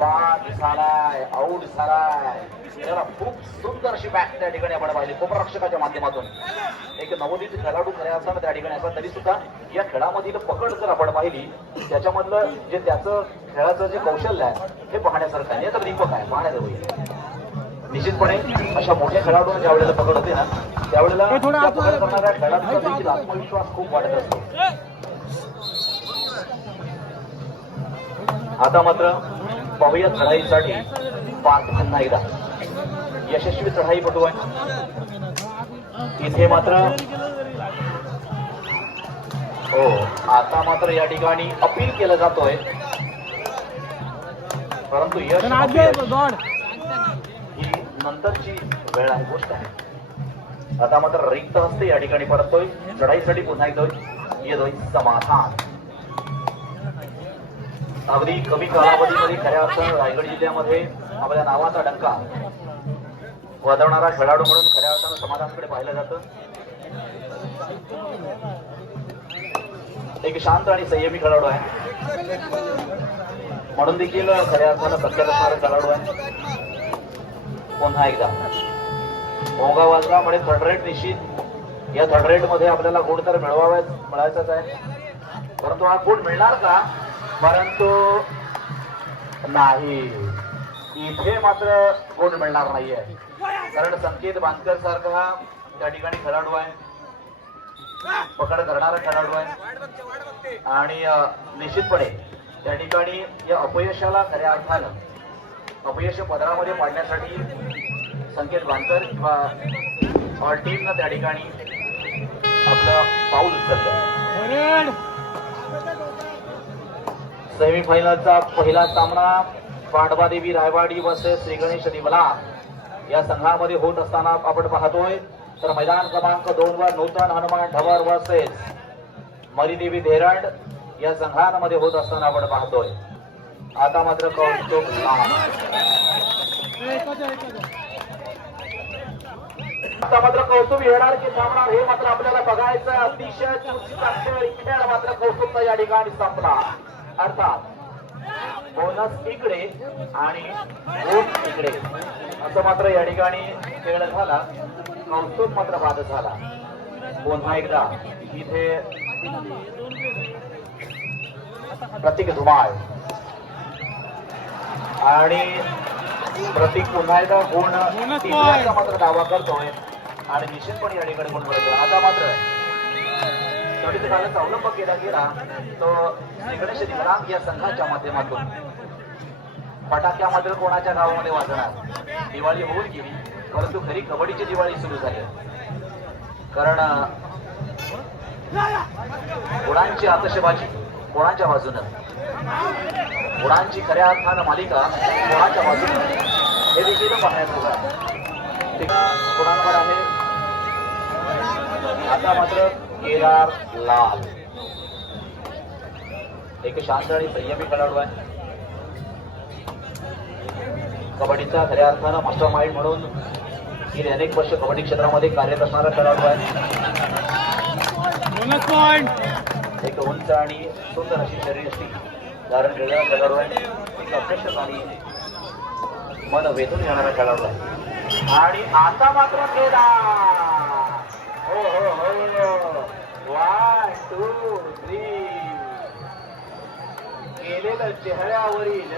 बाद झालाय आऊट झालाय. त्याला खूप सुंदर अशी बॅट त्या ठिकाणी आपण पाहिली. रक्षकाच्या माध्यमातून. एक नवोदित खेळाडू खऱ्या अर्थानं त्या ठिकाणी असला तरी सुद्धा या खेळामधील पकड जर आपण पाहिली त्याच्यामधलं जे त्याचं खेळाचं जे कौशल्य आहे हे पाहण्यासारखं आहे. तर दीपक आहे. पाहण्याचं होईल निश्चितपणे अशा मोठ्या खेळाडूंना ज्या वेळेला पकड होते ना त्यावेळेला करणाऱ्या खेळाडूचा देखील आत्मविश्वास खूप वाढत असतो. आता मात्र पाहूया चढाईसाठी पाच पुन्हा एकदा. यशस्वी चढाई पटू आहे इथे मात्र हो आता मात्र या ठिकाणी अपील केलं जातोय. परंतु यश ही नंतरची वेळ आहे गोष्ट आहे. आता मात्र रिक्त हस्ते या ठिकाणी परततोय. चढाईसाठी पुन्हा येतोय येतोय समाधान. अगदी कमी कालावधीमध्ये खऱ्या अर्थानं रायगड जिल्ह्यामध्ये आपल्या नावाचा डंका वाजवणारा खेळाडू म्हणून खऱ्या अर्थानं समाधानकडे पाहिलं जातं. एक शांत आणि संयमी खेळाडू आहे. म्हणून देखील खऱ्या अर्थानं प्रख्यात असणारा खेळाडू आहे. पुन्हा एकदा. भोंगा वाजरा म्हणजे थर्ड रेट निश्चित. या थर्ड रेटमध्ये आपल्याला गुण तर मिळवाव्याच मिळायचाच आहे. परंतु हा गुण मिळणार का? परंतु नाही. इथे मात्र गुण मिळणार नाहीये. कारण संकेत बांधकर सारखा त्या ठिकाणी खेळाडू आहे. पकड करणारा खेळाडू आहे. आणि निश्चितपणे त्या ठिकाणी या अपयशाला खऱ्या अर्थानं अपयश पदरामध्ये पाडण्यासाठी संकेत बांधकर किंवा टीमनं त्या ठिकाणी आपलं पाऊल उचललं सेमीफायनलचा पहिला सामना पांडवादेवी रायवाडी वर्सेस श्री गणेश दिमला या संघामध्ये होत असताना आपण पाहतोय तर मैदान क्रमांक दोन वर नूतन हनुमान ढवर वर्सेस मरीदेवी धेरंड या संघांमध्ये होत असताना आपण पाहतोय. आता मात्र कौतुक आता मात्र कौतुक येणार की थांबणार हे मात्र आपल्याला बघायचं अतिशय खेळ खेळ मात्र कौतुकचा या ठिकाणी संपला. अर्थात बोनस इकडे आणि गुण इकडे. असं मात्र या ठिकाणी खेळ झाला. कौतुक मात्र बाद झाला. पुन्हा एकदा इथे प्रतीक धुमाळ. आणि प्रतीक पुन्हा एकदा गुण. मात्र दावा करतोय. आणि निश्चितपणे या ठिकाणी गुण मिळतोय. आता मात्र शेवटी अवलंब केला गेला तो गणेश दिवरांग या संघाच्या माध्यमातून फटाक्या मात्र कोणाच्या गावामध्ये वाजणार दिवाळी होऊन गेली परंतु खरी कबड्डीची दिवाळी सुरू झाली कारण गुणांची आतषबाजी कोणाच्या बाजूनं गुणांची खऱ्या अर्थानं मालिका कोणाच्या बाजूनं हे देखील पाहण्यात आलं गुणांवर आहे आता मात्र केदार लाल. एक शांत आणि संयमी खेळाडू आहे. कबड्डीचा खऱ्या अर्थानं मास्टर माइंड म्हणून गेली अनेक वर्ष कबड्डी क्षेत्रामध्ये कार्यरत असणारा खेळाडू आहे. एक उंच आणि सुंदर अशी शरीरयष्टी धारण केलेला खेळाडू आहे. एक अपेक्षक आणि मन वेधून घेणारा खेळाडू आहे. आणि आता मात्र केदार. हो हो हो. One two three. केलेलं चेहऱ्यावरील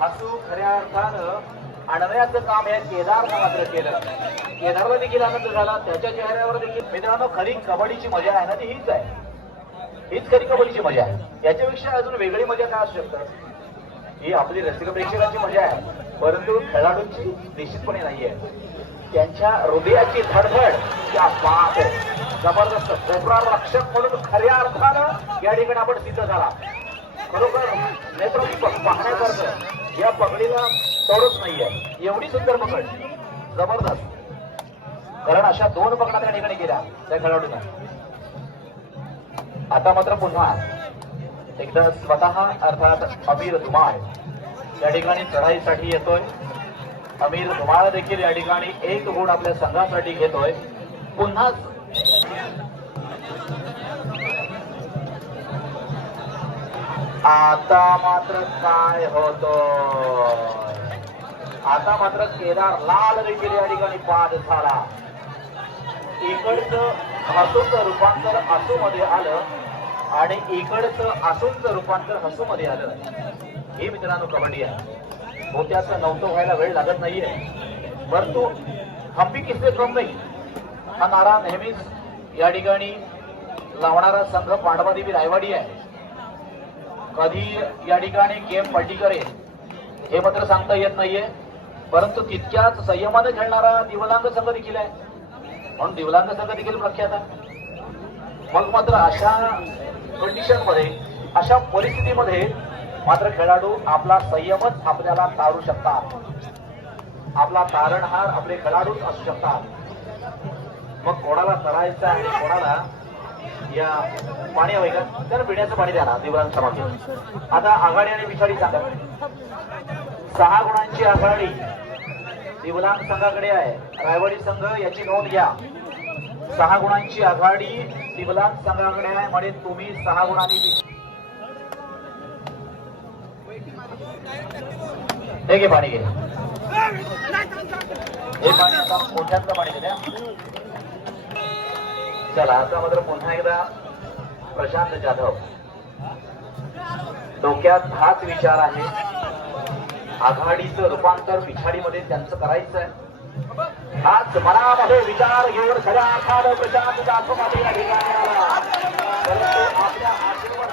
हसू खऱ्या अर्थानं आणण्याचं काम या केदारनं मात्र केलं. केदारला देखील आनंद झाला त्याच्या चेहऱ्यावर देखील. मित्रांनो खरी कबड्डीची मजा आहे ना ती हीच आहे. हीच खरी कबड्डीची मजा आहे. याच्यापेक्षा अजून वेगळी मजा काय असू शकतं ही आपली रसिक प्रेक्षकांची मजा आहे. परंतु खेळाडूंची निश्चितपणे नाहीये. त्यांच्या हृदयाची धडधड त्या बाप जबरदस्त कोपरा रक्षक म्हणून खऱ्या अर्थानं या ठिकाणी आपण सिद्ध झाला. खरोखर नेत्र पाहण्यासारखं. या पगडीला तोडच नाहीये. एवढी सुंदर पकड. जबरदस्त. कारण अशा दोन पकडा त्या ठिकाणी गेल्या त्या खेळाडूंना. आता मात्र पुन्हा एकदा स्वतः अर्थात अमीर धुमाळ या ठिकाणी चढाईसाठी येतोय. अमीर धुमाळ देखील या ठिकाणी एक गुण आपल्या संघासाठी घेतोय. पुन्हा आता मात्र काय होतो? आता मात्र केदार लाल देखील या ठिकाणी बाद झाला. इकडचं हसूचं रूपांतर आसू मध्ये आलं आणि इकडचं आसूंचं रूपांतर हसू मध्ये आलं. हे मित्रांनो कबड्डी आहे. होत्याचं नव्हतं व्हायला वेळ लागत नाहीये. परंतु हंपी किस्से कम नाही. हा नारा नेहमीच या ठिकाणी लावणारा संघ पांडवादेवी रायवाडी आहे. कधी या ठिकाणी गेम पलटी करेल हे मात्र सांगता येत नाहीये. परंतु तितक्याच संयमाने खेळणारा दिवलांग संघ देखील आहे. म्हणून दिवलांग संघ देखील प्रख्यात आहे. मग मात्र अशा कंडिशनमध्ये अशा परिस्थितीमध्ये मात्र खेळाडू आपला संयमच आपल्याला तारू शकतात. आपला तारणहार आपले खेळाडूच असू शकतात. मग कोणाला तरायचं आणि कोणाला या पाणी हवं का? तर पिण्याचं पाणी द्या ना दिवलांग समाज आता आघाडी आणि पिछाडी सांगा सहा गुणांची आघाडी दिवलांग संघाकडे आहे. रायवाडी संघ याची नोंद घ्या. सहा गुणांची आघाडी दिवलांग संघाकडे आहे. म्हणजे तुम्ही सहा गुणांनी हे घे पाणी घे. हे पाणी आता मोठ्यातलं पाणी द्या. चला आता मात्र पुन्हा एकदा प्रशांत जाधव. डोक्यात हाच विचार आहे. आघाडीचं रूपांतर पिछाडीमध्ये त्यांचं करायचं आहे हाच मनामध्ये विचार घेऊन सगळ्या अर्थानं प्रशांत जाधवमध्ये या ठिकाणी आपल्या आशीर्वाद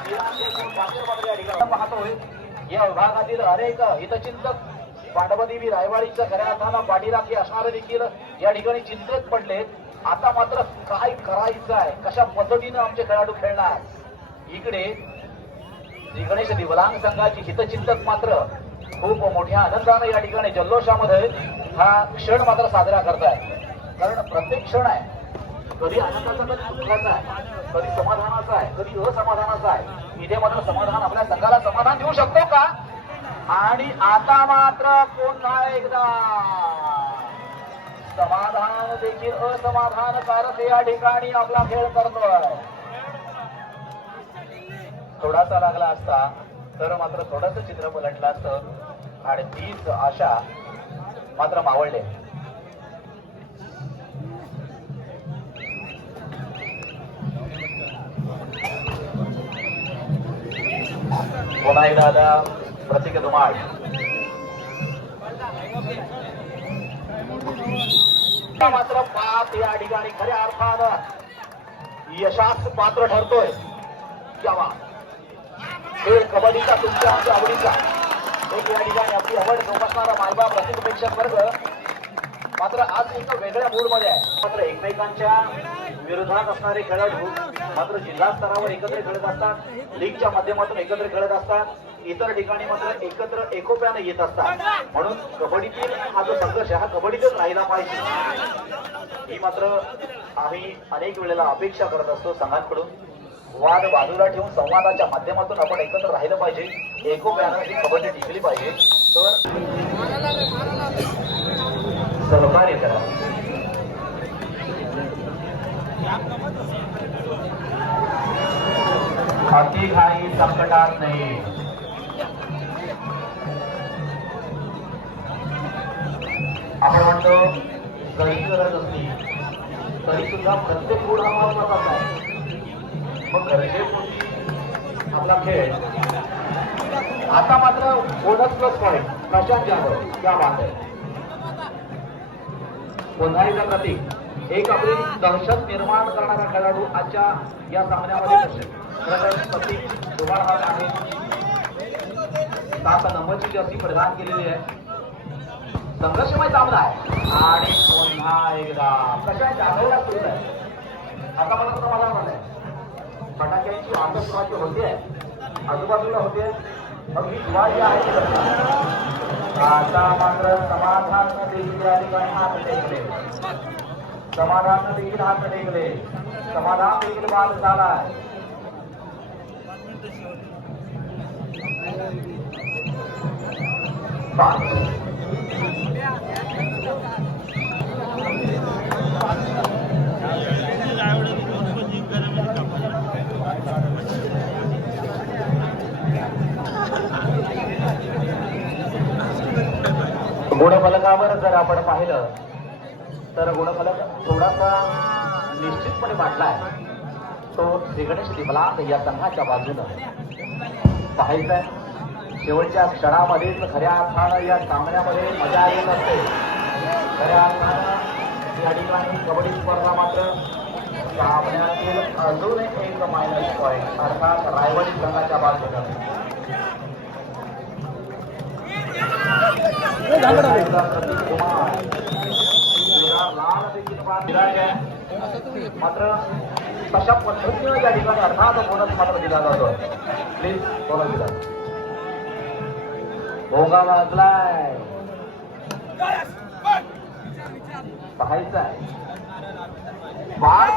पाहतोय या विभागातील अनेक हितचिंतक पांडवदेवी रायवाडीच्या खऱ्या अर्थानं पाठीराखी असणारे देखील या ठिकाणी चिंतेत पडलेत. आता मात्र काय करायचं आहे? कशा पद्धतीनं आमचे खेळाडू खेळणार? इकडे श्री गणेश दिवलांग संघाची हितचिंतक मात्र खूप मोठ्या आनंदाने या ठिकाणी जल्लोषामध्ये हा क्षण मात्र साजरा करताय. कारण प्रत्येक क्षण आहे. कधी आनंदाचा कधी दुःखाचा आहे कधी समाधानाचा आहे कधी असमाधानाचा आहे. इथे मात्र समाधान आपल्या संघाला समाधान देऊ शकतो का? आणि आता मात्र पुन्हा एकदा. समाधान देखील असमाधानकारक या ठिकाणी आपला खेळ करतोय. थोडासा लागला असता तर मात्र थोडस चित्र पलटलं असतं. आणि तीच आशा मात्र मावळले. पुन्हा एकदा आता प्रतीक धुमाळ. मात्र पाच या ठिकाणी खऱ्या अर्थानं यशास पात्र ठरतोय. क्या खेळ कबड्डीचा तुमच्या आमच्या आवडीचा. एक या ठिकाणी आपली आवड जोपासणारा मायबाप प्रसिद्ध प्रेक्षक वर्ग. मात्र आज एक वेगळ्या मूडमध्ये आहे. मात्र एकमेकांच्या विरोधात असणारे खेळाडू मात्र जिल्हा स्तरावर एकत्र खेळत असतात. लीगच्या माध्यमातून एकत्र खेळत असतात. इतर ठिकाणी मात्र एकत्र एकोप्याने येत असतात. म्हणून कबड्डीतील हा जो संघर्ष हा कबड्डीतच राहिला पाहिजे. ही मात्र आम्ही अनेक वेळेला अपेक्षा करत असतो संघांकडून. वाद बाजूला ठेवून संवादाच्या माध्यमातून आपण एकत्र राहिलं पाहिजे. एकोप्यानं ही कबड्डी टिकली पाहिजे. तर सहकार्य करा. हाती घाई संकटात नाही. आपण म्हणतो गरज गरज असते. तरी सुद्धा प्रत्येक गुण हा महत्त्वाचा आहे मग गरजेपोटी आपला खेळ. आता मात्र ओढत प्लस पॉईंट प्रशांत जाधव क्या बात आहे पुन्हा प्रतीक. एक आपली दहशत निर्माण करणारा खेळाडू आजच्या या सामन्यामध्ये नसेल खरं प्रतीक दुबार हा आहे. सात नंबरची जर्सी प्रदान केलेली आहे. संघर्षमय सामना आहे आणि पुन्हा एकदा कशाच्या जाधवला सुरू आहे आता मला तुम्हाला म्हणाय फटाक्यांची आतषबाजी होते आजूबाजूला होते अगदी ही दिवाळी आहे आता मात्र समाधान देखील या ठिकाणी हात टेकले. समाधान देखील हात टेकले. समाधान देखील बाद झाला झालाय. बाद. गुणफलकावर जर आपण पाहिलं तर गुणफलक थोडासा निश्चितपणे वाटला आहे. तो श्रीगणेश गणेश या संघाच्या बाजूनं. आहे शेवटच्या क्षणामध्येच खऱ्या अर्थानं या सामन्यामध्ये मजा येत असते. खऱ्या अर्थानं या ठिकाणी कबड्डी स्पर्धा मात्र सामन्यातील अजून एक मायनस पॉईंट अर्थात रायवडी संघाच्या बाजूला मात्र तशा पद्धतीनं त्या ठिकाणी अर्थात बोनस मात्र दिला जातो प्लीज बोनस दिला भोगा वाजलाय. पाहायचं आहे.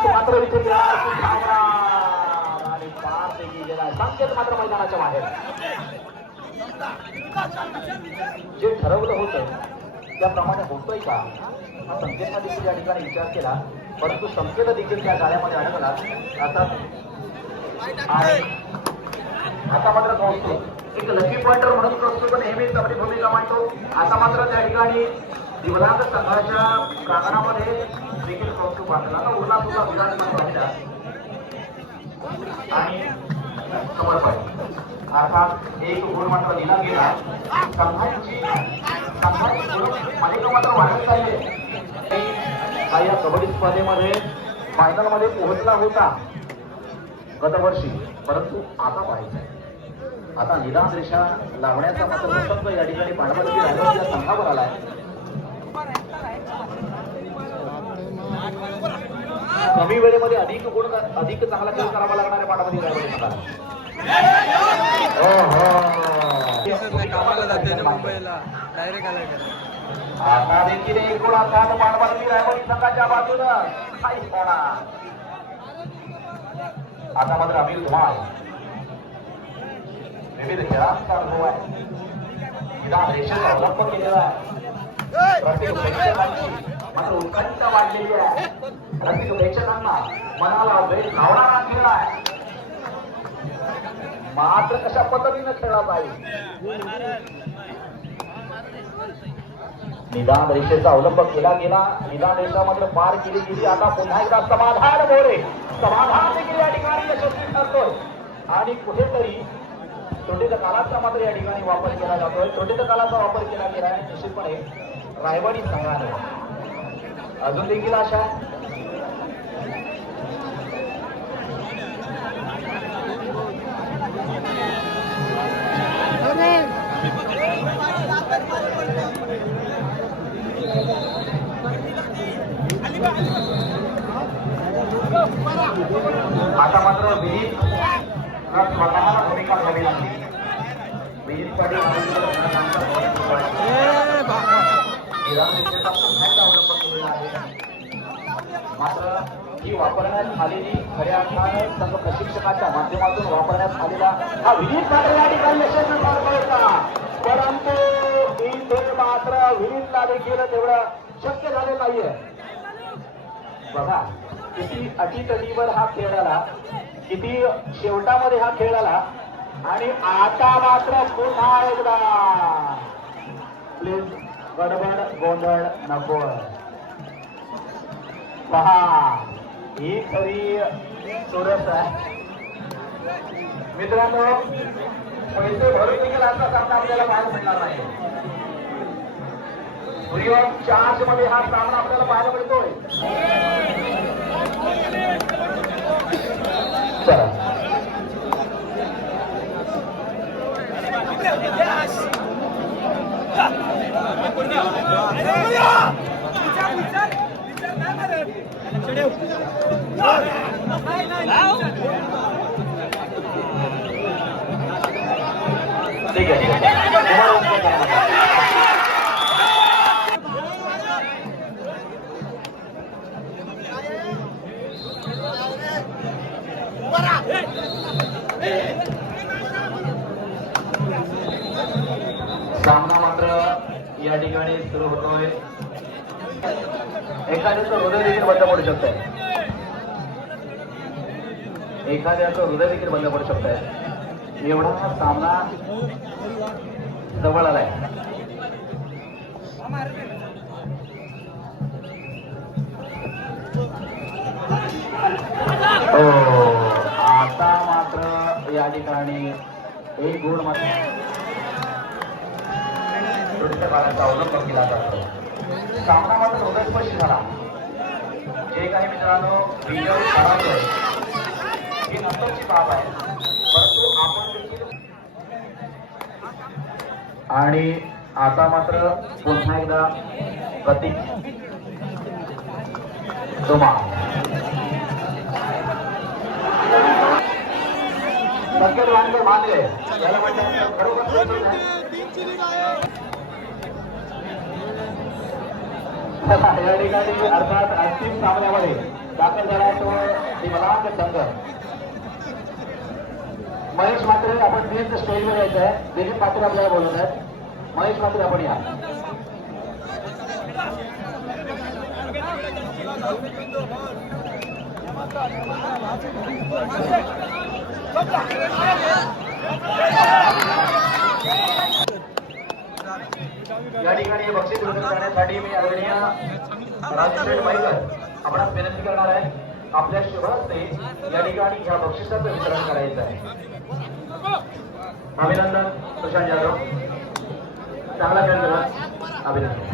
मात्र इथे गेला आणि संकेत मात्र मैदानाच्या बाहेर जे ठरवलं होतं त्याप्रमाणे होतोय का? हा संकेत देखील या ठिकाणी विचार केला. परंतु संकेत देखील त्या गाड्यामध्ये अडकला आता आता मात्र पोहोचतो एक लकी पॉइंटर म्हणून प्रस्तुत नेहमीच आपली भूमिका मांडतो. आता मात्र त्या ठिकाणी दिवलांग संघाच्या प्रांगणामध्ये देखील कौतुक बांधला ना उरला तुझा विराजमान राहिला आणि समर्पण. अर्थात एक गुण मात्र दिला गेला. संघाची संघाची गुण मालिका मात्र वाढत चालली हा या कबड्डी स्पर्धेमध्ये फायनलमध्ये पोहोचला होता. गतवर्षी. परंतु आता पाहिजे आता निदान रेषा लावण्याचा मात्र प्रसंग या ठिकाणी पांडवरती रायगडच्या संघावर आलाय. कमी वेळेमध्ये अधिक गुण अधिक चांगला खेळ करावा रायगड संघाला कामाला जाते मुंबईला. डायरेक्ट आलाय आता देखील एक गुण रायवडी संघाच्या बाजूनं. काही होणार आता मात्र अमिल धुमाळ. विविध खेळांचा अनुभव आहे विधान रेषेचा अवलंब केलेला आहे प्रत्येक प्रेक्षकांची मात्र उत्कंठा वाढलेली आहे प्रत्येक प्रेक्षकांना मनाला वेळ लावणारा खेळ आहे मात्र कशा पद्धतीनं खेळला पाहिजे निदान रेषेचा अवलंब केला गेला निदान रेषा मात्र पार केली गेली आता पुन्हा एकदा समाधान मोरे समाधान देखील या ठिकाणी यशस्वी ठरतोय आणि कुठेतरी तोटेच्या कालाचा मात्र या ठिकाणी वापर केला जातोय. तोटेच्या कालाचा वापर केला गेला आहे. निश्चितपणे रायवाडी संघाने. अजून देखील अशा आता मात्र विहित स्वतःला भूमिका घ्यावी लागली मात्र ही वापरण्यात आलेली खऱ्या अर्थाने सर्व प्रशिक्षकाच्या माध्यमातून वापरण्यात आलेला हा विनीत मात्र या ठिकाणी यशस्वी पार पडता परंतु इथे मात्र विनीतला देखील तेवढं शक्य झालं नाहीये बघा किती अटीतटीवर हा खेळाला किती शेवटामध्ये हा खेळ आला. आणि आता मात्र पुन्हा एकदा. प्लीज गडबड गोंधळ नको. पहा ही खरी चोरस आहे. मित्रांनो पैसे भरून देखील असा सामना आपल्याला बाहेर मिळणार नाही. फ्री ऑफ चार्जमध्ये हा सामना आपल्याला बाहेर मिळतोय. चला ठीक आहे. सुरू होतोय. एखाद्याचं हृदय देखील बंद पडू शकतंय. एखाद्याचं हृदय देखील बंद पडू शकतंय. एवढा हा सामना जवळ आलाय. हो आता मात्र या ठिकाणी एक गुण मात्र. पृष्ठभागाचा अवलंब केला जातो. सामना मात्र हृदयस्पर्शी झाला. जे काही मित्रांनो विजय पराजय ही नंतरची बाब आहे. परंतु आपण देखील आणि आता मात्र पुन्हा एकदा प्रतीक तुम्हा संकेत वांगे मानले. याला म्हणतात खरोखर संकेत या ठिकाणी अर्थात अंतिम सामन्यामध्ये दाखल झाला तो दिमलांग संघ महेश मात्रे आपण प्लीज स्टेजवर यायचं आहे. दिलीप मात्रे आपल्याला बोलत आहेत. महेश मात्रे आपण या. या ठिकाणी बक्षीस वितरण करण्यासाठी मी आदरणीय राजशेठ माईकर आपणास विनंती करणार आहे आपल्या शुभहस्ते या ठिकाणी ह्या बक्षिसाचं वितरण करायचं आहे. अभिनंदन सुशांत यादव चांगला खेळ. अभिनंदन.